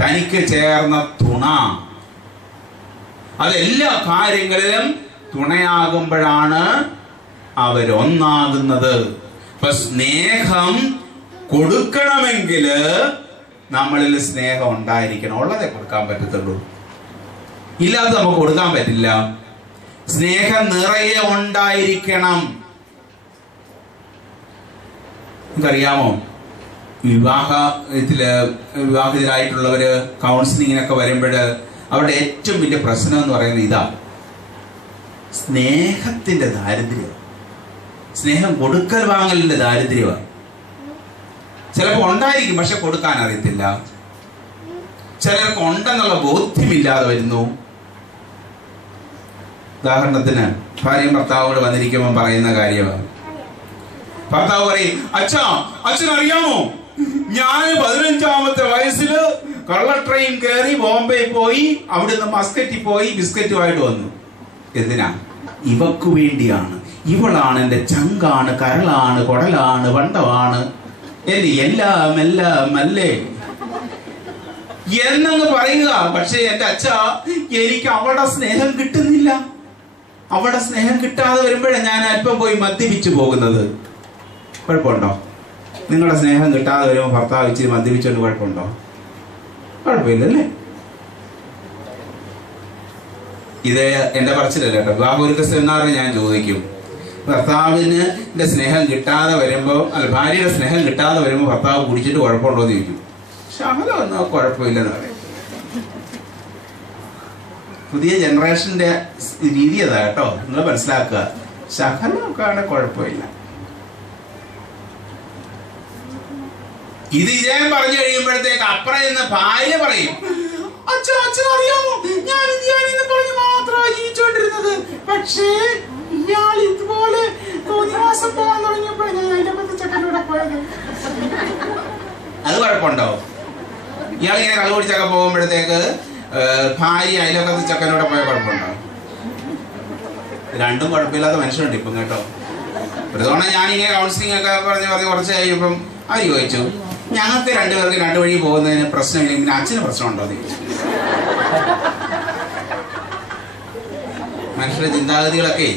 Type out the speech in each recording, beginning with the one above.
തനിക്ക് ചേർന്ന തുണ. അതെല്ലാ കാര്യങ്ങളിലും തുണയാകുമ്പോഴാണ് അവരൊന്നാകുന്നത്. അപ്പൊ സ്നേഹം കൊടുക്കണമെങ്കിൽ നമ്മളിൽ സ്നേഹം ഉണ്ടായിരിക്കണം. ഉള്ളതേ കൊടുക്കാൻ പറ്റത്തുള്ളൂ, ഇല്ലാതെ നമുക്ക് കൊടുക്കാൻ പറ്റില്ല. സ്നേഹം നിറയെ ഉണ്ടായിരിക്കണം. നിങ്ങൾക്കറിയാമോ, വിവാഹിതരായിട്ടുള്ളവര് കൗൺസിലിങ്ങിനൊക്കെ വരുമ്പോൾ അവരുടെ ഏറ്റവും വലിയ പ്രശ്നം എന്ന് പറയുന്നത് ഇതാ, സ്നേഹത്തിന്റെ ദാരിദ്ര്യം. സ്നേഹം കൊടുക്കൽ വാങ്ങലിന്റെ ദാരിദ്ര്യമാണ്. ചിലപ്പോൾ ഉണ്ടായിരിക്കും, പക്ഷെ കൊടുക്കാൻ അറിയത്തില്ല. ചിലർക്ക് ഉണ്ടെന്നുള്ള ബോധ്യമില്ലാതെ വരുന്നു. ഉദാഹരണത്തിന് ഭാര്യയും ഭർത്താവോട് വന്നിരിക്കുമ്പോൾ പറയുന്ന കാര്യമാണ്. ഭർത്താവ് പറയും, അച്ഛനറിയാമോ, ഞാൻ 15-ാമത്തെ വയസ്സിൽ കള്ള ട്രെയിൻ കയറി ബോംബെ പോയി, അവിടുന്ന് മസ്കറ്റിൽ പോയി ബിസ്ക്കറ്റുമായിട്ട് വന്നു. എന്തിനാ? ഇവക്ക് വേണ്ടിയാണ്. ഇവളാണ് എൻ്റെ ചങ്കാണ്, കരളാണ്, കൊടലാണ്, വണ്ടമാണ്, എന്റെ എല്ലാം അല്ലേ എന്നങ്ങ് പറയുക. പക്ഷെ എൻ്റെ അച്ഛ, എനിക്ക് അവളുടെ സ്നേഹം കിട്ടുന്നില്ല. അവളുടെ സ്നേഹം കിട്ടാതെ വരുമ്പോഴാണ് ഞാൻ അല്പം പോയി മദ്യപിച്ചു പോകുന്നത്. കുഴപ്പമുണ്ടോ? നിങ്ങളുടെ സ്നേഹം കിട്ടാതെ വരുമ്പോൾ ഭർത്താവ് ഇച്ചിരി മദ്യപിച്ചുകൊണ്ട് കുഴപ്പമുണ്ടോ? കുഴപ്പമില്ലല്ലേ? ഇത് എന്റെ പറച്ചിലല്ല കേട്ടോ. വിവാഹമൊരുക്ക സെമിനാറിൽ ഞാൻ ചോദിക്കും, ഭർത്താവിന്റെ സ്നേഹം കിട്ടാതെ വരുമ്പോ, അല്ല ഭാര്യയുടെ സ്നേഹം കിട്ടാതെ വരുമ്പോ ഭർത്താവ് കുടിച്ചിട്ട് കുഴപ്പമുണ്ടോ എന്ന് ചോദിക്കും. ശകലം ഒന്നും കുഴപ്പമില്ലെന്ന് പറയും. പുതിയ ജനറേഷന്റെ രീതി അതാ കേട്ടോ, നിങ്ങൾ മനസ്സിലാക്കുക. ശകലമൊക്കെ ആണ് കുഴപ്പമില്ല. ഇത് ഇതേ പറഞ്ഞു കഴിയുമ്പോഴത്തേക്ക് അപ്പുറം എന്ന് ഭാര്യ പറയും, അച്ഛനറിയാമോ, ഞാൻ പറഞ്ഞു മാത്രമാണ് ജീവിച്ചോണ്ടിരുന്നത്, പക്ഷേ ഇയാൾ ഇതുപോലെ തോന്നിവാസം പോകാൻ തുടങ്ങിയപ്പോഴാണ് ഞാൻ അതിന്റെ ചെക്കനോടെ പോയത്. അത് കുഴപ്പമുണ്ടോ? ഇയാൾ ഇങ്ങനെ കള്ളുപിടിച്ചൊക്കെ പോകുമ്പോഴത്തേക്ക് ഭാര്യ അതിലൊക്കെ ചെക്കനോടെ പോയ കുഴപ്പമുണ്ടോ? രണ്ടും കുഴപ്പമില്ലാത്ത മനുഷ്യരുണ്ട് ഇപ്പം കേട്ടോ. ഒരു തവണ ഞാനിങ്ങനെ കൗൺസിലിംഗ് ഒക്കെ പറഞ്ഞ് കുറച്ച് കഴിയുമ്പം അവർ ചോദിച്ചു, ഞങ്ങൾക്ക് രണ്ടുപേർക്ക് രണ്ടു വഴി പോകുന്നതിന് പ്രശ്നമില്ല, പിന്നെ അച്ഛന് പ്രശ്നമുണ്ടോ എന്ന് ചോദിച്ചു. മനുഷ്യരുടെ ചിന്താഗതികളൊക്കെ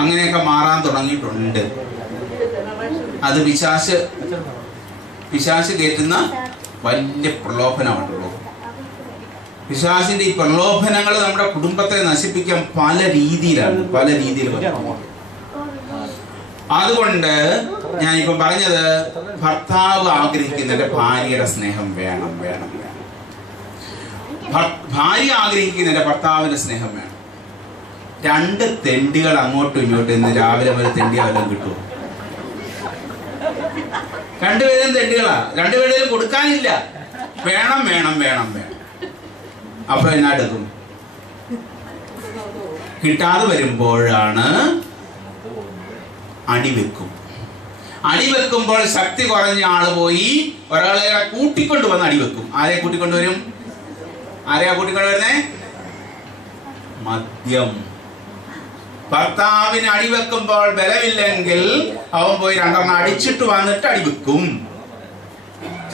അങ്ങനെയൊക്കെ മാറാൻ തുടങ്ങിയിട്ടുണ്ട്. അത് പിശാച് കയറ്റുന്ന വലിയ പ്രലോഭനമാണല്ലോ. പിശാചിന്റെ ഈ പ്രലോഭനങ്ങൾ നമ്മുടെ കുടുംബത്തെ നശിപ്പിക്കാൻ പല രീതിയിൽ. അതുകൊണ്ട് ഞാനിപ്പം പറഞ്ഞത്, ഭർത്താവ് ആഗ്രഹിക്കുന്നതിന്റെ ഭാര്യയുടെ സ്നേഹം വേണം. ഭാര്യ ആഗ്രഹിക്കുന്നതിന്റെ ഭർത്താവിന്റെ സ്നേഹം വേണം. രണ്ട് തെണ്ടികൾ അങ്ങോട്ടും ഇങ്ങോട്ടും ഇന്ന് രാവിലെ വരെ തെണ്ടി വല്ലതും കിട്ടുമോ? രണ്ടുപേരും തെണ്ടികളാ, രണ്ടുപേരും കൊടുക്കാനില്ല. വേണം. അപ്പൊ എന്നാ എടുക്കും? കിട്ടാതെ വരുമ്പോഴാണ് അടിവെക്കുമ്പോൾ ശക്തി കുറഞ്ഞ ആള് പോയി ഒരാളെ കൂട്ടിക്കൊണ്ടുവന്ന് അടിവെക്കും. ആരെ കൂട്ടിക്കൊണ്ടുവരും? ആരെയാ കൂട്ടിക്കൊണ്ടുവരുന്നേ? മദ്യം. ഭർത്താവിന് അടിവെക്കുമ്പോൾ ബലമില്ലെങ്കിൽ അവൻ പോയി രണ്ടെണ്ണം അടിച്ചിട്ട് വന്നിട്ട് അടിവെക്കും.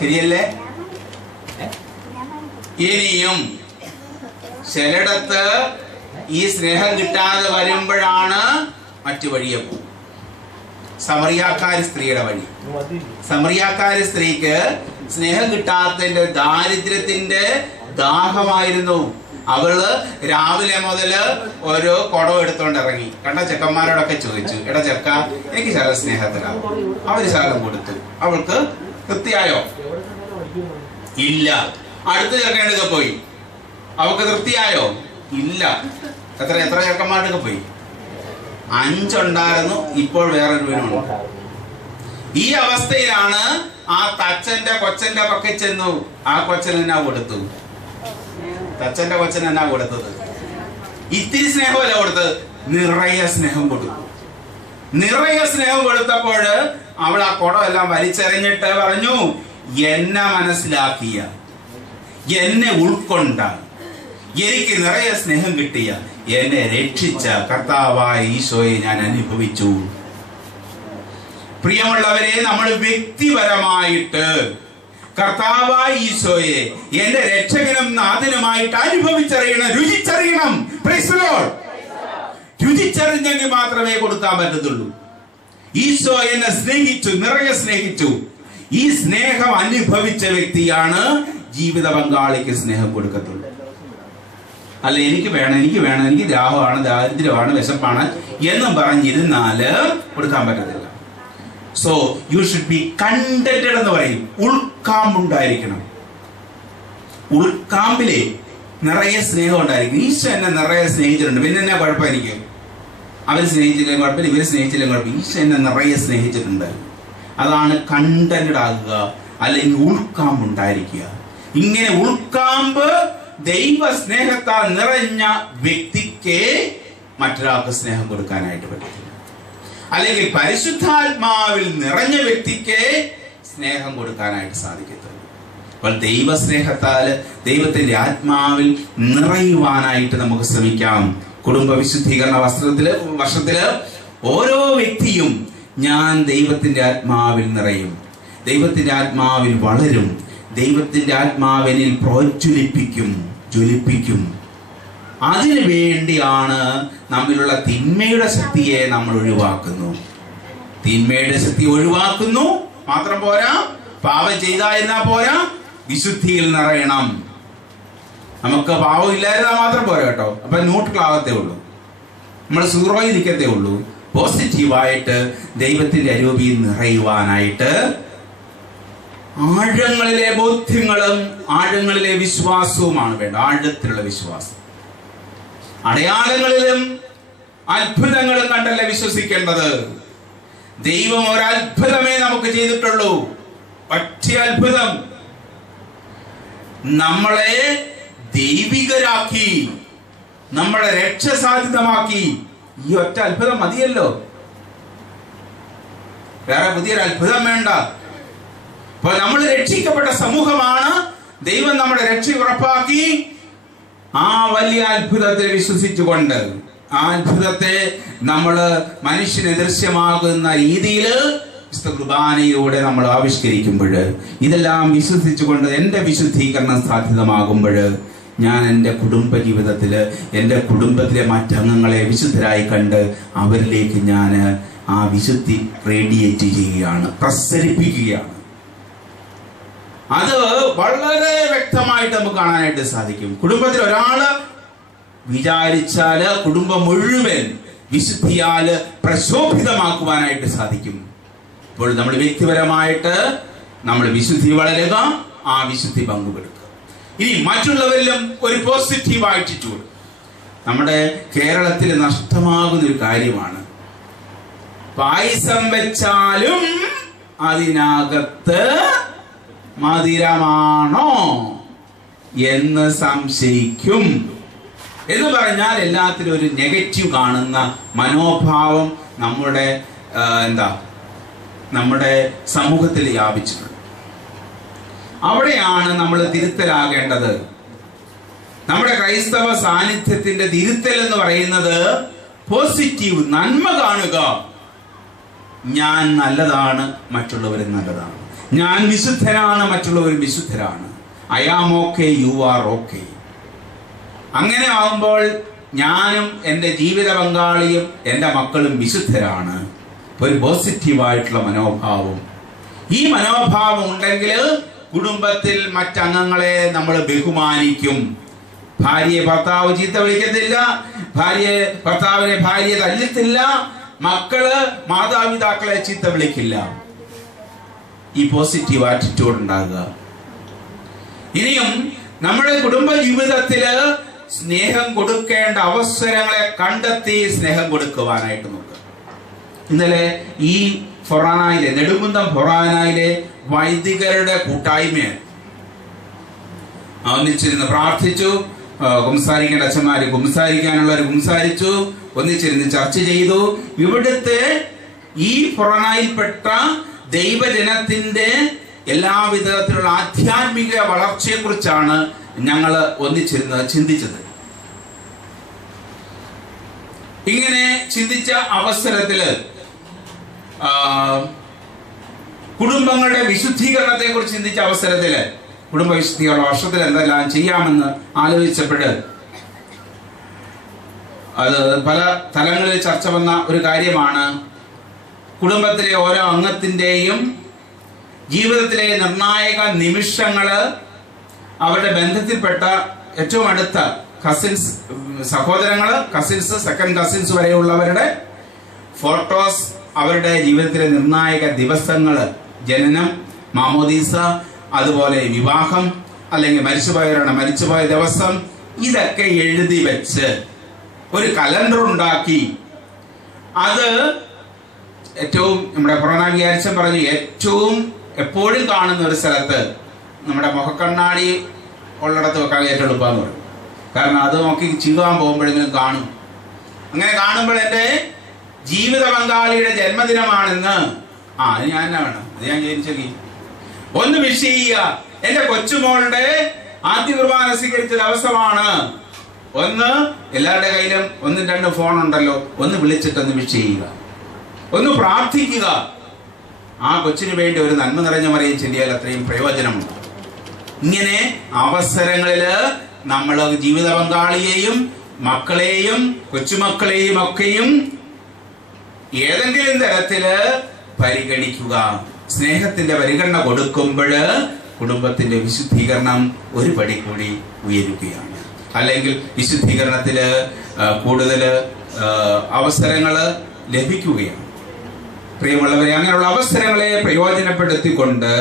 ശരിയല്ലേ? ഇനിയും ചിലയിടത്ത് ഈ സ്നേഹം കിട്ടാതെ വരുമ്പോഴാണ് മറ്റു വഴിയെ പോകും. സമറിയാക്കാരി സ്ത്രീയുടെ വഴി. സമറിയാക്കാരി സ്ത്രീക്ക് സ്നേഹം കിട്ടാത്തതിന്റെ ദാരിദ്ര്യത്തിന്റെ ദാഹമായിരുന്നു. അവള് രാവിലെ മുതല് ഒരു കുടം എടുത്തോണ്ട് ഇറങ്ങി. കണ്ട ചെക്കന്മാരോടൊക്കെ ചോദിച്ചു, എടാ ചെക്ക, എനിക്ക് ശകലം സ്നേഹത്തിലാവും. അവര് ശകലം കൊടുത്തു. അവൾക്ക് തൃപ്തിയായോ? ഇല്ല. അടുത്ത ചെക്കനൊക്കെ പോയി. അവൾക്ക് തൃപ്തിയായോ? ഇല്ല. എത്ര ചെക്കന്മാരൊക്കെ പോയി? 5 ഉണ്ടായിരുന്നു, ഇപ്പോൾ വേറൊരു വീനുണ്ട്. ഈ അവസ്ഥയിലാണ് ആ തച്ചന്റെ കൊച്ചന്റെ പക്കെ ചെന്നു. ആ കൊച്ചൻ എന്നാ കൊടുത്തു? തച്ചന്റെ കൊച്ചൻ എന്നാ കൊടുത്തത്? ഇത്തിരി സ്നേഹമല്ല കൊടുത്തത്, നിറയെ സ്നേഹം കൊടുത്തു. നിറയെ സ്നേഹം കൊടുത്തപ്പോൾ അവൾ ആ കുടമെല്ലാം വലിച്ചെറിഞ്ഞിട്ട് പറഞ്ഞു, എന്നെ മനസ്സിലാക്കിയ, എന്നെ ഉൾക്കൊണ്ട, എനിക്ക് നിറയെ സ്നേഹം കിട്ടിയ, എന്നെ രക്ഷിച്ച കർത്താവായ ഈശോയെ ഞാൻ അനുഭവിച്ചു. പ്രിയമുള്ളവരെ, നമ്മൾ വ്യക്തിപരമായിട്ട് കർത്താവായ ഈശോയെ എന്റെ രക്ഷകനും നാഥനുമായിട്ട് അനുഭവിച്ചറിയണം, രുചിച്ചറിയണം. Praise the Lord. രുചിച്ചറിഞ്ഞെങ്കിൽ മാത്രമേ കൊടുക്കാൻ പറ്റത്തുള്ളൂ. ഈശോ എന്നെ സ്നേഹിച്ചു, നിറയെ സ്നേഹിച്ചു. ഈ സ്നേഹം അനുഭവിച്ച വ്യക്തിയാണ് ജീവിത പങ്കാളിക്ക് സ്നേഹം കൊടുക്കത്തുള്ളൂ. അല്ല എനിക്ക് വേണം, എനിക്ക് ദാഹമാണ്, ദാരിദ്ര്യമാണ്, വിശപ്പാണ് എന്നും പറഞ്ഞിരുന്നാല് കൊടുക്കാൻ പറ്റത്തില്ല. So you should be contented എന്ന് പറയും. ഉൾക്കാമ്പുണ്ടായിരിക്കണം. ഉൾക്കാമ്പിലെ നിറയെ സ്നേഹം ഉണ്ടായിരിക്കും. ഈശോ എന്നെ നിറയെ സ്നേഹിച്ചിട്ടുണ്ട്, പിന്നെ എന്നാ കുഴപ്പം? എനിക്ക് അവർ സ്നേഹിച്ചില്ലെങ്കിൽ കുഴപ്പമില്ല, ഇവർ സ്നേഹിച്ചില്ലെങ്കിൽ കുഴപ്പം. ഈശോ എന്നെ നിറയെ സ്നേഹിച്ചിട്ടുണ്ട്. അതാണ് കണ്ടന്റഡ് ആകുക, അല്ലെങ്കിൽ ഉൾക്കാമ്പുണ്ടായിരിക്കുക. ഇങ്ങനെ ഉൾക്കാമ്പ് ദൈവ സ്നേഹത്താൽ നിറഞ്ഞ വ്യക്തിക്ക് മറ്റൊരാൾക്ക് സ്നേഹം കൊടുക്കാനായിട്ട് പറ്റത്തില്ല. അല്ലെങ്കിൽ പരിശുദ്ധാത്മാവിൽ നിറഞ്ഞ വ്യക്തിക്ക് സ്നേഹം കൊടുക്കാനായിട്ട് സാധിക്കത്തുള്ളൂ. അപ്പോൾ ദൈവസ്നേഹത്താൽ ദൈവത്തിന്റെ ആത്മാവിൽ നിറയുവാനായിട്ട് നമുക്ക് ശ്രമിക്കാം. കുടുംബ വിശുദ്ധീകരണ വർഷത്തില് ഓരോ വ്യക്തിയും ഞാൻ ദൈവത്തിന്റെ ആത്മാവിൽ നിറയും, ദൈവത്തിന്റെ ആത്മാവിൽ വളരും, ദൈവത്തിന്റെ ആത്മാവിനിൽ ജ്വലിപ്പിക്കും. അതിനു വേണ്ടിയാണ് നമ്മിലുള്ള തിന്മയുടെ ശക്തിയെ നമ്മൾ ഒഴിവാക്കുന്നു. തിന്മയുടെ ശക്തി ഒഴിവാക്കുന്നു മാത്രം പോരാ, പാപം ചെയ്തായിരുന്നാ പോരാ, വിശുദ്ധിയിൽ നിറയണം. നമുക്ക് പാവം ഇല്ലായിരുന്നാൽ മാത്രം പോരാ കേട്ടോ. അപ്പൊ ന്യൂട്രലാകത്തേ ഉള്ളൂ, നമ്മൾ സീറോയിൽ നിൽക്കത്തേ ഉള്ളൂ. പോസിറ്റീവായിട്ട് ദൈവത്തിന്റെ അരൂപിയിൽ നിറയുവാനായിട്ട് ആഴങ്ങളിലെ ബോധ്യങ്ങളും ആഴങ്ങളിലെ വിശ്വാസവുമാണ് വേണ്ട. ആഴത്തിലുള്ള വിശ്വാസം. അടയാളങ്ങളിലും അത്ഭുതങ്ങളും കണ്ടല്ല വിശ്വസിക്കേണ്ടത്. ദൈവം ഒരത്ഭുതമേ നമുക്ക് ചെയ്തിട്ടുള്ളൂ, ഒറ്റ അത്ഭുതം. നമ്മളെ ദൈവികരാക്കി, നമ്മളെ രക്ഷസാധ്യതമാക്കി. ഈ ഒറ്റ അത്ഭുതം മതിയല്ലോ, വേറെ പുതിയൊരു അത്ഭുതം വേണ്ട. അപ്പൊ നമ്മൾ രക്ഷിക്കപ്പെട്ട സമൂഹമാണ്. ദൈവം നമ്മുടെ രക്ഷ ഉറപ്പാക്കി. ആ വലിയ അത്ഭുതത്തെ വിശ്വസിച്ചുകൊണ്ട് ആ അത്ഭുതത്തെ നമ്മൾ മനുഷ്യന് ദൃശ്യമാകുന്ന രീതിയിൽ കുർബാനയിലൂടെ നമ്മൾ ആവിഷ്കരിക്കുമ്പോൾ, ഇതെല്ലാം വിശ്വസിച്ചുകൊണ്ട് എൻ്റെ വിശുദ്ധീകരണം സാധ്യതമാകുമ്പോൾ, ഞാൻ എൻ്റെ കുടുംബ ജീവിതത്തില് എൻ്റെ കുടുംബത്തിലെ മറ്റംഗങ്ങളെ വിശുദ്ധരായി കണ്ട് അവരിലേക്ക് ഞാൻ ആ വിശുദ്ധി റേഡിയേറ്റ് ചെയ്യുകയാണ്, പ്രസരിപ്പിക്കുകയാണ്. അത് വളരെ വ്യക്തമായിട്ട് നമുക്ക് കാണാനായിട്ട് സാധിക്കും. കുടുംബത്തിൽ ഒരാള് വിചാരിച്ചാല് കുടുംബം മുഴുവൻ വിശുദ്ധിയാല് പ്രശോഭിതമാക്കുവാനായിട്ട് സാധിക്കും. ഇപ്പോൾ നമ്മൾ വ്യക്തിപരമായിട്ട് നമ്മൾ വിശുദ്ധി വളരുക, ആ വിശുദ്ധി പങ്കുപെടുക. ഇനി മറ്റുള്ളവരിലും ഒരു പോസിറ്റീവ് ആറ്റിറ്റ്യൂഡ്. നമ്മുടെ കേരളത്തിൽ നഷ്ടമാകുന്ന ഒരു കാര്യമാണ്. പായസം വെച്ചാലും അതിനകത്ത് മധുരമാണോ എന്ന് സംശയിക്കും എന്ന് പറഞ്ഞാൽ എല്ലാത്തിലും ഒരു നെഗറ്റീവ് കാണുന്ന മനോഭാവം നമ്മുടെ സമൂഹത്തിൽ വ്യാപിച്ചിട്ടുണ്ട്. അവിടെയാണ് നമ്മൾ തിരുത്തലാകേണ്ടത്. നമ്മുടെ ക്രൈസ്തവ സാന്നിധ്യത്തിന്റെ തിരുത്തൽ എന്ന് പറയുന്നത് പോസിറ്റീവ്, നന്മ കാണുക. ഞാൻ നല്ലതാണ്, മറ്റുള്ളവരും നല്ലതാണ്. ഞാൻ വിശുദ്ധനാണ്, മറ്റുള്ളവരും വിശുദ്ധരാണ്. I am okay, you are okay. അങ്ങനെ ആകുമ്പോൾ ഞാനും എൻ്റെ ജീവിത പങ്കാളിയും എൻ്റെ മക്കളും വിശുദ്ധരാണ്. ഒരു പോസിറ്റീവായിട്ടുള്ള മനോഭാവം. ഈ മനോഭാവം ഉണ്ടെങ്കിൽ കുടുംബത്തിൽ മറ്റംഗങ്ങളെ നമ്മൾ ബഹുമാനിക്കും. ഭാര്യയെ ഭർത്താവ് ചീത്ത വിളിക്കത്തില്ല, ഭർത്താവിനെ ഭാര്യ തല്ലത്തില്ല, മക്കള് മാതാപിതാക്കളെ ചീത്ത വിളിക്കില്ല. ഈ പോസിറ്റീവ് ആറ്റിറ്റ്യൂഡ് ഉണ്ടാകുക. ഇനിയും നമ്മുടെ കുടുംബ ജീവിതത്തില് സ്നേഹം കൊടുക്കേണ്ട അവസരങ്ങളെ കണ്ടെത്തി സ്നേഹം കൊടുക്കുവാനായിട്ട് നോക്കുക. ഇന്നലെ ഈ ഫൊറാനയിലെ നെടുങ്കുന്നം ഫൊറാനയിലെ വൈദികരുടെ കൂട്ടായ്മയാണ്. ഒന്നിച്ചിരുന്ന് പ്രാർത്ഥിച്ചു, കുംസാരിക്കേണ്ട അച്ഛന്മാര് കുംസാരിക്കാനുള്ളവർ കുംസാരിച്ചു, ഒന്നിച്ചിരുന്ന് ചർച്ച ചെയ്തു. ഇവിടുത്തെ ഈ ഫൊറാനയിൽപ്പെട്ട ദൈവജനത്തിന്റെ എല്ലാവിധത്തിലുള്ള ആധ്യാത്മിക വളർച്ചയെ കുറിച്ചാണ് ഞങ്ങൾ ഒന്നിച്ചിരുന്ന് ചിന്തിച്ചത്. ഇങ്ങനെ ചിന്തിച്ച അവസരത്തില് കുടുംബങ്ങളുടെ വിശുദ്ധീകരണത്തെ കുറിച്ച് ചിന്തിച്ച അവസരത്തില് കുടുംബ വിശുദ്ധീകരണ വർഷത്തിൽ എന്തെല്ലാം ചെയ്യാമെന്ന് ആലോചിച്ചപ്പോൾ അത് പല തലങ്ങളിൽ ചർച്ച വന്ന ഒരു കാര്യമാണ്. കുടുംബത്തിലെ ഓരോ അംഗത്തിന്റെയും ജീവിതത്തിലെ നിർണായക നിമിഷങ്ങള്, അവരുടെ ബന്ധത്തിൽപ്പെട്ട ഏറ്റവും അടുത്ത കസിൻസ്, സഹോദരങ്ങള്, കസിൻസ്, സെക്കൻഡ് കസിൻസ് വരെയുള്ളവരുടെ ഫോട്ടോസ്, അവരുടെ ജീവിതത്തിലെ നിർണായക ദിവസങ്ങള്, ജനനം, മാമോദീസ, അതുപോലെ വിവാഹം, അല്ലെങ്കിൽ മരിച്ചുപോയ ദിവസം, ഇതൊക്കെ എഴുതി വെച്ച് ഒരു കലണ്ടർ ഉണ്ടാക്കി, അത് ഏറ്റവും നമ്മുടെ കൊറോണ വിചാരിച്ച പറഞ്ഞു ഏറ്റവും എപ്പോഴും കാണുന്ന ഒരു സ്ഥലത്ത്, നമ്മുടെ മുഖക്കണ്ണാടി ഉള്ളിടത്ത് വെക്കാൻ ഏറ്റവും എളുപ്പമെന്ന് പറയും. കാരണം അത് നോക്കി ചീവാൻ പോകുമ്പോഴെങ്കിലും കാണും. അങ്ങനെ കാണുമ്പോൾ എൻ്റെ ജീവിത പങ്കാളിയുടെ ജന്മദിനമാണെന്ന്, അത് ഞാൻ തന്നെ വേണം, അത് ഞാൻ ജനിച്ചെങ്കിൽ ഒന്ന് വിഷ് ചെയ്യുക. എന്റെ കൊച്ചുമോളുടെ ആദ്യ കുർബാന സ്വീകരിച്ച ദിവസമാണ്. ഒന്ന് എല്ലാവരുടെ കയ്യിലും 1-2 ഫോൺ ഉണ്ടല്ലോ, ഒന്ന് വിളിച്ചിട്ടൊന്ന് വിഷ് ചെയ്യുക, ഒന്ന് പ്രാർത്ഥിക്കുക. ആ കൊച്ചിന് വേണ്ടി ഒരു നന്മ നിറഞ്ഞ മറിയം ചൊല്ലിയാൽ അത്രയും പ്രയോജനമുണ്ട്. ഇങ്ങനെ അവസരങ്ങളില് നമ്മൾ ജീവിത പങ്കാളിയെയും മക്കളെയും കൊച്ചുമക്കളെയും ഒക്കെയും ഏതെങ്കിലും തരത്തില് പരിഗണിക്കുക. സ്നേഹത്തിന്റെ പരിഗണന കൊടുക്കുമ്പോൾ കുടുംബത്തിന്റെ വിശുദ്ധീകരണം ഒരു പടി കൂടി ഉയരുകയാണ്. അല്ലെങ്കിൽ വിശുദ്ധീകരണത്തില് കൂടുതൽ അവസരങ്ങള് ലഭിക്കുകയാണ്. പ്രിയമുള്ളവരെ, അങ്ങനെയുള്ള അവസരങ്ങളെ പ്രയോജനപ്പെടുത്തിക്കൊണ്ട്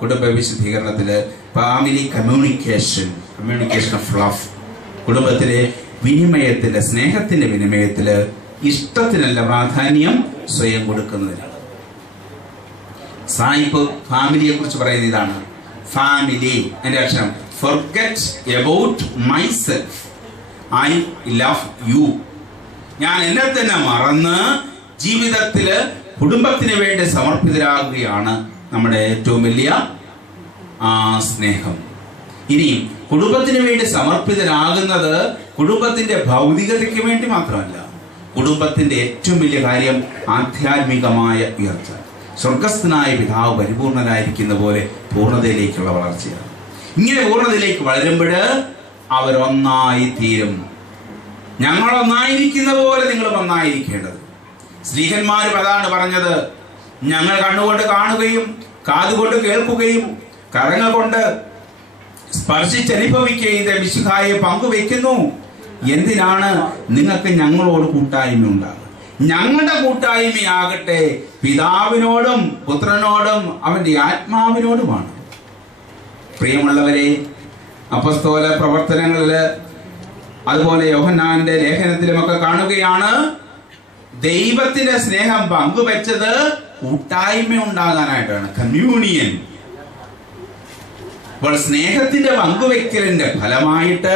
കുടുംബ വിശുദ്ധീകരണത്തില് ഫാമിലി കമ്മ്യൂണിക്കേഷൻ ഓഫ് ലവ്, കുടുംബത്തിലെ വിനിമയത്തില്, സ്നേഹത്തിന്റെ വിനിമയത്തില് ഇഷ്ടത്തിനല്ല പ്രാധാന്യം, സ്വയം കൊടുക്കുന്നതിനാണ്. സായിപ്പ് ഫാമിലിയെ കുറിച്ച് പറയുന്ന ഇതാണ്. ഫാമിലി എന്റെ അക്ഷരം forget about myself, I love you. ഞാൻ എന്നെ തന്നെ മറന്ന് ജീവിതത്തില് കുടുംബത്തിന് വേണ്ടി സമർപ്പിതരാകുകയാണ് നമ്മുടെ ഏറ്റവും വലിയ സ്നേഹം. ഇനിയും കുടുംബത്തിന് വേണ്ടി സമർപ്പിതരാകുന്നത് കുടുംബത്തിന്റെ ഭൗതികതയ്ക്ക് വേണ്ടി മാത്രമല്ല, കുടുംബത്തിന്റെ ഏറ്റവും വലിയ കാര്യം ആധ്യാത്മികമായ ഉയർച്ച. സ്വർഗസ്ഥനായ പിതാവ് പരിപൂർണനായിരിക്കുന്ന പോലെ പൂർണ്ണതയിലേക്കുള്ള വളർച്ചയാണ്. ഇങ്ങനെ പൂർണ്ണതയിലേക്ക് വളരുമ്പോൾ അവരൊന്നായി തീരും. ഞങ്ങൾ ഒന്നായിരിക്കുന്ന പോലെ നിങ്ങൾ ഒന്നായിരിക്കേണ്ടത്. സ്ത്രീഹന്മാരും അതാണ് പറഞ്ഞത്. ഞങ്ങൾ കണ്ണുകൊണ്ട് കാണുകയും കാതുകൊണ്ട് കേൾക്കുകയും കരങ്ങൾ കൊണ്ട് സ്പർശിച്ചനുഭവിക്കുകയും മിശിഹായെ പങ്കുവെക്കുന്നു. എന്തിനാണ് നിങ്ങൾക്ക് ഞങ്ങളോട് കൂട്ടായ്മ ഉണ്ടാകുക? ഞങ്ങളുടെ കൂട്ടായ്മയാകട്ടെ പിതാവിനോടും പുത്രനോടും അവന്റെ ആത്മാവിനോടുമാണ്. പ്രിയമുള്ളവരെ, അപ്പസ്തോല പ്രവർത്തനങ്ങളില് അതുപോലെ യോഹന്നാന്റെ ലേഖനത്തിലുമൊക്കെ കാണുകയാണ്, ദൈവത്തിന്റെ സ്നേഹം പങ്കുവെച്ചത് കൂട്ടായ്മ ഉണ്ടാകാനായിട്ടാണ്, കമ്മ്യൂണിയൻ. അപ്പോൾ സ്നേഹത്തിന്റെ പങ്കുവെക്കലിന്റെ ഫലമായിട്ട്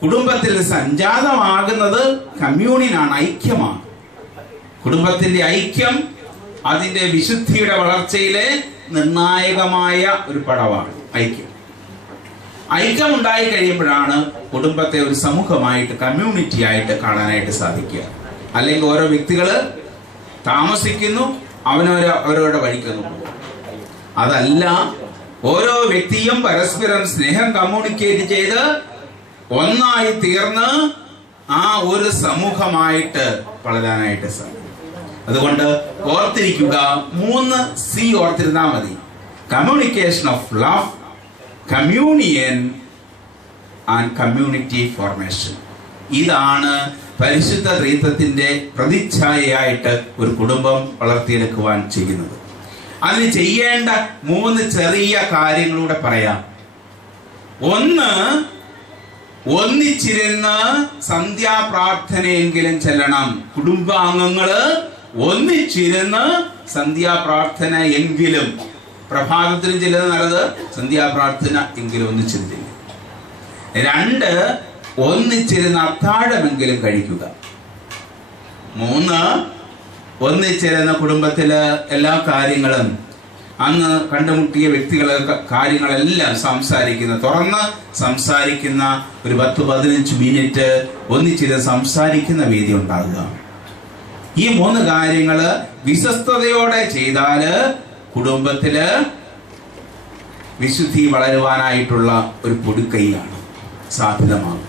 കുടുംബത്തിൽ സംജാതമാകുന്നത് കമ്മ്യൂണിയനാണ്, ഐക്യമാണ്. കുടുംബത്തിന്റെ ഐക്യം അതിന്റെ വിശുദ്ധിയുടെ വളർച്ചയിലെ നിർണായകമായ ഒരു പടവാണ്. ഐക്യം ഉണ്ടായി കഴിയുമ്പോഴാണ് കുടുംബത്തെ ഒരു സമൂഹമായിട്ട്, കമ്മ്യൂണിറ്റി ആയിട്ട് കാണാനായിട്ട് സാധിക്കുക. അല്ലെങ്കിൽ ഓരോ വ്യക്തികള് താമസിക്കുന്നു, അവരവരുടെ വഴിക്കുന്നു. അതല്ല, ഓരോ വ്യക്തിയും പരസ്പരം സ്നേഹം കമ്മ്യൂണിക്കേറ്റ് ചെയ്ത് ഒന്നായി തീർന്ന് ആ ഒരു സമൂഹമായിട്ട് വളരാനായിട്ട് സാധിക്കും. അതുകൊണ്ട് ഓർത്തിരിക്കുക, 3C ഓർത്തിരുന്നാൽ മതി. Communication of love, communion and community formation. ഇതാണ് പരിശുദ്ധ ത്രിത്വത്തിന്റെ പ്രതിച്ഛായയായിട്ട് ഒരു കുടുംബം വളർത്തിയെടുക്കുവാൻ ചെയ്യുന്നത്. അതിന് ചെയ്യേണ്ട 3 ചെറിയ കാര്യങ്ങളൂടെ പറയാം. ഒന്ന്, ഒന്നിച്ചിരുന്ന് സന്ധ്യാപ്രാർത്ഥനയെങ്കിലും ചെല്ലണം. കുടുംബാംഗങ്ങള് ഒന്നിച്ചിരുന്ന് സന്ധ്യാപ്രാർത്ഥന എങ്കിലും, പ്രഭാതത്തിലും ചെല്ലുന്നത് നല്ലത്, സന്ധ്യാപ്രാർത്ഥന എങ്കിലും ഒന്നിച്ചിരുന്നില്ല. 2, ഒന്നിച്ചിരുന്ന് അത്താഴമെങ്കിലും കഴിക്കുക. 3, ഒന്നിച്ചിരുന്ന കുടുംബത്തില് എല്ലാ കാര്യങ്ങളും, അന്ന് കണ്ടുമുട്ടിയ വ്യക്തികളെ കാര്യങ്ങളെല്ലാം തുറന്ന് സംസാരിക്കുന്ന ഒരു 10-15 മിനിറ്റ് ഒന്നിച്ചിരുന്ന് സംസാരിക്കുന്ന വേദി ഉണ്ടാകുക. ഈ 3 കാര്യങ്ങള് വിശ്വസ്തയോടെ ചെയ്താല് കുടുംബത്തില് വിശുദ്ധി വളരുവാനായിട്ടുള്ള ഒരു പൊടിക്കൈയാണ് സാധ്യതമാകും.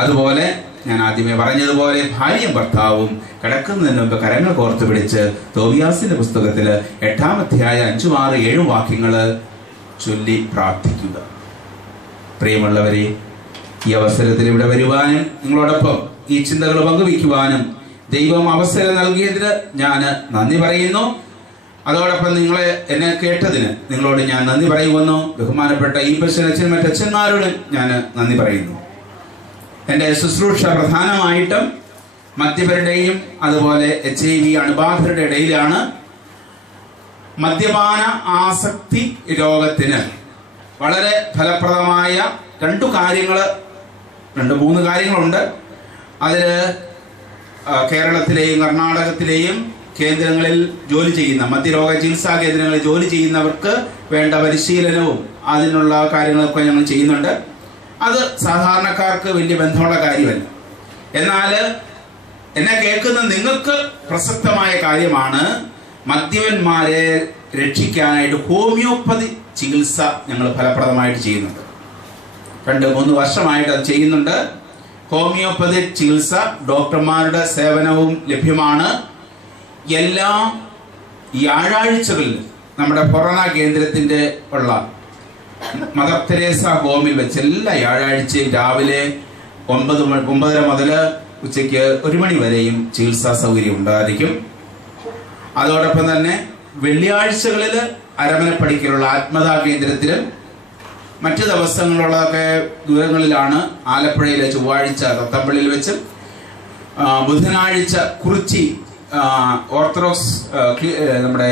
അതുപോലെ ഞാൻ ആദ്യമേ പറഞ്ഞതുപോലെ ഭാര്യയും ഭർത്താവും കിടക്കുന്നതിന് മുമ്പ് കരങ്ങൾ കോർത്ത് പിടിച്ച് തോബിയാസിന്റെ പുസ്തകത്തില് 8-ാം അധ്യായം 5, 6, 7 വാക്യങ്ങള് ചൊല്ലി പ്രാർത്ഥിക്കുക. പ്രിയമുള്ളവരെ, ഈ അവസരത്തിൽ ഇവിടെ വരുവാനും നിങ്ങളോടൊപ്പം ഈ ചിന്തകൾ പങ്കുവയ്ക്കുവാനും ദൈവം അവസരം നൽകിയതിന് ഞാൻ നന്ദി പറയുന്നു. അതോടൊപ്പം നിങ്ങളെ എന്നെ കേട്ടതിന് നിങ്ങളോട് ഞാൻ നന്ദി പറയുന്നു. ബഹുമാനപ്പെട്ട ഈ അച്ഛൻ മറ്റച്ഛന്മാരോട് ഞാൻ നന്ദി പറയുന്നു. എൻ്റെ ശുശ്രൂഷ പ്രധാനമായിട്ടും മദ്യപരുടെയും അതുപോലെ HIV അണുബാധിതരുടെ ഇടയിലാണ്. മദ്യപാന ആസക്തി രോഗത്തിന് വളരെ ഫലപ്രദമായ 2 കാര്യങ്ങളുണ്ട്. അതില് കേരളത്തിലെയും കർണാടകത്തിലെയും കേന്ദ്രങ്ങളിൽ ജോലി ചെയ്യുന്ന മദ്യരോഗ ചികിത്സാ കേന്ദ്രങ്ങളിൽ ജോലി ചെയ്യുന്നവർക്ക് വേണ്ട പരിശീലനവും അതിനുള്ള കാര്യങ്ങളൊക്കെ ഞങ്ങൾ ചെയ്യുന്നുണ്ട്. അത് സാധാരണക്കാർക്ക് വലിയ ബന്ധമുള്ള കാര്യമല്ല. എന്നാൽ എന്നെ കേൾക്കുന്ന നിങ്ങൾക്ക് പ്രസക്തമായ കാര്യമാണ്. മദ്യപന്മാരെ രക്ഷിക്കാനായിട്ട് ഹോമിയോപ്പതി ചികിത്സ ഞങ്ങൾ ഫലപ്രദമായിട്ട് ചെയ്യുന്നുണ്ട്. 2-3 വർഷമായിട്ട് അത് ചെയ്യുന്നുണ്ട്. ഹോമിയോപ്പതി ചികിത്സ ഡോക്ടർമാരുടെ സേവനവും ലഭ്യമാണ്. എല്ലാ വ്യാഴാഴ്ചകളിൽ നമ്മുടെ കൊറോണ കേന്ദ്രത്തിന്റെ ഉള്ള മദർ തെരേസ ഹോമിൽ വെച്ച് എല്ലാ വ്യാഴാഴ്ചയും രാവിലെ 9:30 മുതൽ ഉച്ചയ്ക്ക് 1 മണി വരെയും ചികിത്സാ സൗകര്യം ഉണ്ടായിരിക്കും. അതോടൊപ്പം തന്നെ വെള്ളിയാഴ്ചകളിൽ അരമനപ്പടിക്കലുള്ള ആത്മതാ കേന്ദ്രത്തിലും മറ്റു ദിവസങ്ങളുള്ളതൊക്കെ ദൂരങ്ങളിലാണ്. ആലപ്പുഴയിലെ ചൊവ്വാഴ്ച തത്തമ്പള്ളിയിൽ വെച്ച്, ബുധനാഴ്ച കുറിച്ചി ഓർത്തഡോക്സ് നമ്മുടെ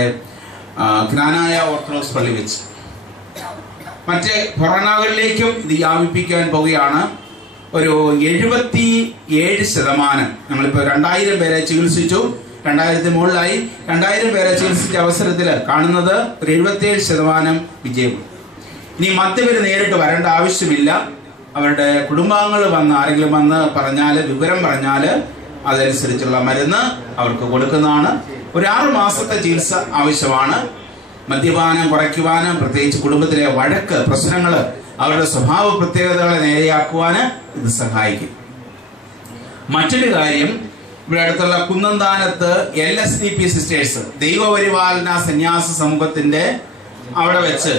ജ്ഞാനായ ഓർത്തഡോക്സ് പള്ളി വെച്ച്, മറ്റ് കൊറോണകളിലേക്കും ഇത് വ്യാപിപ്പിക്കാൻ പോവുകയാണ്. ഒരു 77% ഞങ്ങളിപ്പോൾ 2000 പേരെ ചികിത്സിച്ചു. 2000 മുകളിലായി 2000 പേരെ ചികിത്സിച്ച അവസരത്തിൽ കാണുന്നത് ഒരു 77% വിജയം. ഇനി മദ്യപര് നേരിട്ട് വരേണ്ട ആവശ്യമില്ല. അവരുടെ കുടുംബാംഗങ്ങൾ ആരെങ്കിലും വന്ന് പറഞ്ഞാൽ, വിവരം പറഞ്ഞാൽ അതനുസരിച്ചുള്ള മരുന്ന് അവർക്ക് കൊടുക്കുന്നതാണ്. ഒരു 6 മാസത്തെ ചികിത്സ ആവശ്യമാണ്. മദ്യപാനം കുറയ്ക്കുവാനും പ്രത്യേകിച്ച് കുടുംബത്തിലെ വഴക്ക് പ്രശ്നങ്ങൾ അവരുടെ സ്വഭാവ പ്രത്യേകതകളെ നേരെയാക്കുവാന് ഇത് സഹായിക്കും. മറ്റൊരു കാര്യം, ഇവിടെ അടുത്തുള്ള കുന്നന്താനത്ത് LSDP സിസ്റ്റേഴ്സ് ദൈവപരിപാലന സന്യാസ സമൂഹത്തിന്റെ അവിടെ വെച്ച്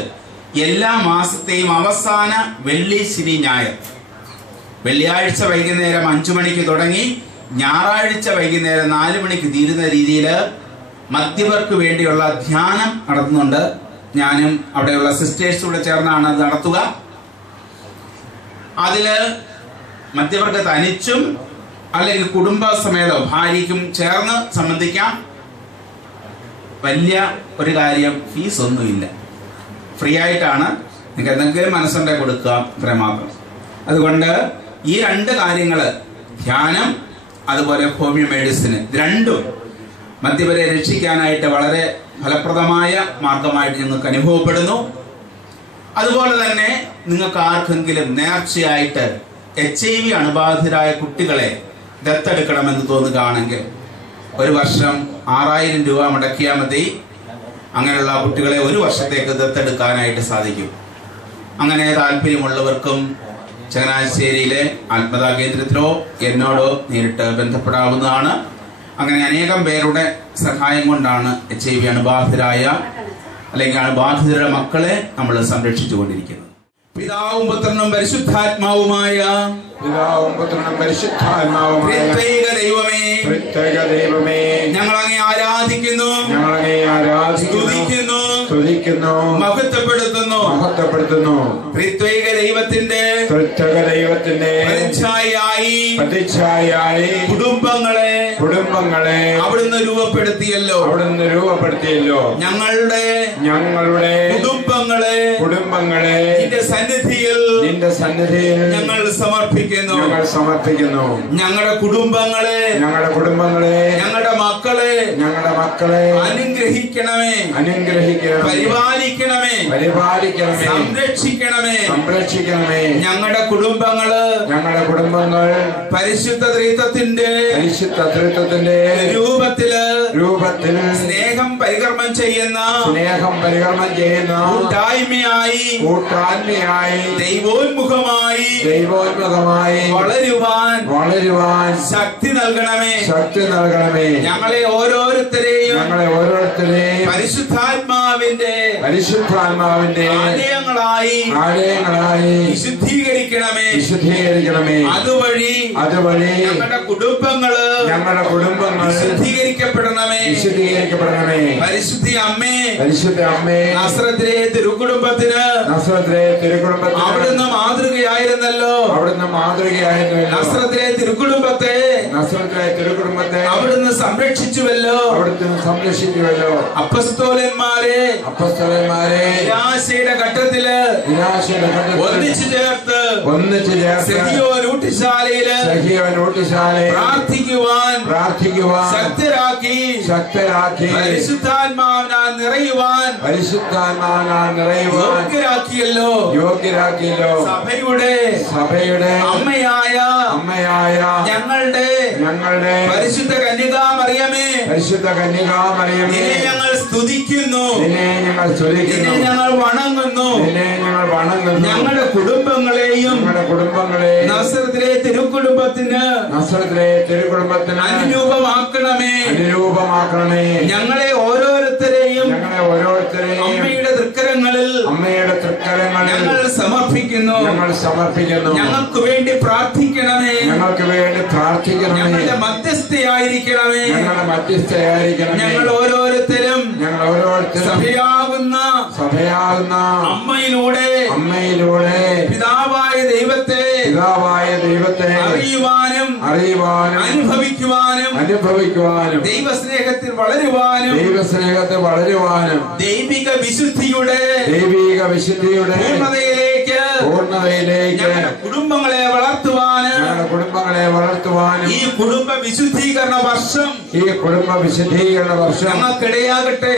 എല്ലാ മാസത്തെയും അവസാന വെള്ളി, ശനി, ഞായർ, വെള്ളിയാഴ്ച വൈകുന്നേരം 5 മണിക്ക് തുടങ്ങി ഞായറാഴ്ച വൈകുന്നേരം 4 മണിക്ക് തീരുന്ന രീതിയിൽ മദ്യപർക്ക് വേണ്ടിയുള്ള ധ്യാനം നടത്തുന്നുണ്ട്. ഞാനും അവിടെയുള്ള സിസ്റ്റേഴ്സൂടെ ചേർന്നാണ് അത് നടത്തുക. അതില് മദ്യപർക്ക് തനിച്ചും അല്ലെങ്കിൽ കുടുംബസമേതം ഭാര്യയ്ക്കും ചേർന്ന് സംബന്ധിക്കാം. വലിയ ഒരു കാര്യം, ഫീസ് ഒന്നുമില്ല, ഫ്രീ ആയിട്ടാണ്. നിങ്ങൾക്ക് എന്തെങ്കിലും മനസ്സുണ്ടെങ്കിൽ കൊടുക്കുക, ഇത്രയും മാത്രം. അതുകൊണ്ട് ഈ 2 കാര്യങ്ങള്, ധ്യാനം അതുപോലെ ഹോമിയോ മെഡിസിന്, ഇത് 2ഉം മദ്യപരെ രക്ഷിക്കാനായിട്ട് വളരെ ഫലപ്രദമായ മാർഗമായിട്ട് ഞങ്ങൾക്ക് അനുഭവപ്പെടുന്നു. അതുപോലെ തന്നെ നിങ്ങൾക്ക് ആർക്കെങ്കിലും നേർച്ചയായിട്ട് HIV അണുബാധിതരായ കുട്ടികളെ ദത്തെടുക്കണമെന്ന് തോന്നുകയാണെങ്കിൽ 1 വർഷം 6000 രൂപ മുടക്കിയാൽ മതി. അങ്ങനെയുള്ള കുട്ടികളെ 1 വർഷത്തേക്ക് ദത്തെടുക്കാനായിട്ട് സാധിക്കും. അങ്ങനെ താല്പര്യമുള്ളവർക്കും ചങ്ങനാശ്ശേരിയിലെ ആത്മതാ കേന്ദ്രത്തിലോ എന്നോടോ നേരിട്ട് ബന്ധപ്പെടാവുന്നതാണ്. അങ്ങനെ അനേകം പേരുടെ സഹായം കൊണ്ടാണ് HIV അണുബാധിതരായ അല്ലെങ്കിൽ അണുബാധിതരുടെ മക്കളെ നമ്മൾ സംരക്ഷിച്ചുകൊണ്ടിരിക്കുന്നത്. പിതാവും പുത്രനും പരിശുദ്ധാത്മാവുമായ ദൈവമേ, ഞങ്ങൾ അങ്ങേ ആരാധിക്കുന്നു, സ്തുതിക്കുന്നു, മഹത്വപ്പെടുത്തുന്നു. ത്രിത്വൈക ദൈവത്തിന്റെ പ്രതിച്ഛായയായി കുടുംബങ്ങളെ അവിടുന്ന് രൂപപ്പെടുത്തിയല്ലോ. ഞങ്ങളുടെ കുടുംബങ്ങളെ നിന്റെ സന്നിധിയിൽ ഞങ്ങൾ സമർപ്പിക്കുന്നു. ഞങ്ങളുടെ കുടുംബങ്ങളെ ഞങ്ങളുടെ മക്കളെ അനുഗ്രഹിക്കണമേ, പരിപാലിക്കണമേ. സംരക്ഷിക്കണമേ. ഞങ്ങളുടെ കുടുംബങ്ങൾ പരിശുദ്ധ ത്രിത്വത്തിന്റെ രൂപത്തിൽ സ്നേഹം പരികർമ്മം ചെയ്യുന്ന കൂട്ടായ്മയായി ദൈവോന്മുഖമായി വളരുവാൻ ശക്തി നൽകണമേ. ഞങ്ങളെ ഓരോരുത്തരെയും പരിശുദ്ധാത്മാവിന്റെ ആലയങ്ങളായി വിശുദ്ധീകരിക്കണമേ. അതുവഴി ഞങ്ങളുടെ കുടുംബങ്ങള് വിശുദ്ധീകരിക്കപ്പെടണമേ. പരിശുദ്ധ അമ്മേ, നസ്രത്തിലെ തിരുക്കുടുംബത്തിന് അവിടുന്ന് മാതൃകയായിരുന്നല്ലോ. നസ്രത്തിലെ തിരുക്കുടുംബത്തെ അവിടുന്ന് സംരക്ഷിച്ചുവല്ലോ. അപ്പസ്തോലന്മാരെ നിരാശയുടെ ഘട്ടത്തില് ഒന്നിച്ചു ചേർത്ത് സെഹിയോൻ ഊട്ടിശാലയില് പ്രാർത്ഥിക്കുവാൻ ശക്തരാക്കി. പരിശുദ്ധാത്മാവിനാൽ നിറയുവാൻ യോഗ്യരാക്കിയല്ലോ. സഭയുടെ അമ്മയായ ഞങ്ങളുടെ പരിശുദ്ധ കന്യകാമറിയമേ, നിന്നെ ഞങ്ങൾ സ്തുതിക്കുന്നു, നിന്നെ ഞങ്ങൾ വണങ്ങുന്നു. ഞങ്ങളുടെ കുടുംബങ്ങളെയും നസ്രത്തിലെ തിരുക്കുടുംബത്തിന് അനുരൂപമാക്കണമേ. ഞങ്ങളെ ഓരോരുത്തരെയും അമ്മയുടെ തൃക്കരങ്ങളിൽ ഞങ്ങൾ സമർപ്പിക്കുന്നു. ഞങ്ങൾക്ക് വേണ്ടി പ്രാർത്ഥിക്കണമേ. ഞങ്ങളുടെ മധ്യസ്ഥയായിരിക്കണമേ. ഞങ്ങൾ ഓരോരുത്തരും സഭയാകുന്ന അമ്മയിലൂടെ പിതാവായ ദൈവത്തെ അറിയുവാനും അനുഭവിക്കുവാനും ദൈവസ്നേഹത്തിൽ വളരുവാനും ദൈവിക വിശുദ്ധിയുടെ പൂർണ്ണതയിലേക്ക് ഞങ്ങളുടെ കുടുംബങ്ങളെ വളർത്തുവാനും ഈ കുടുംബ വിശുദ്ധീകരണ വർഷം ഞങ്ങൾക്കിടയാകട്ടെ.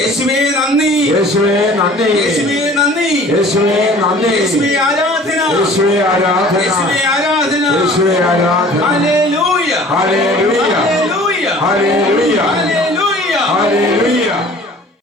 യേശുവേ നന്ദി, യേശുവേ നന്ദി, യേശുവേ നന്ദി, യേശുവേ നന്ദി, യേശുവേ ആരാധന, യേശുവേ ആരാധന, യേശുവേ ആരാധന, യേശുവേ ആരാധന. Hallelujah, hallelujah, hallelujah, hallelujah, hallelujah.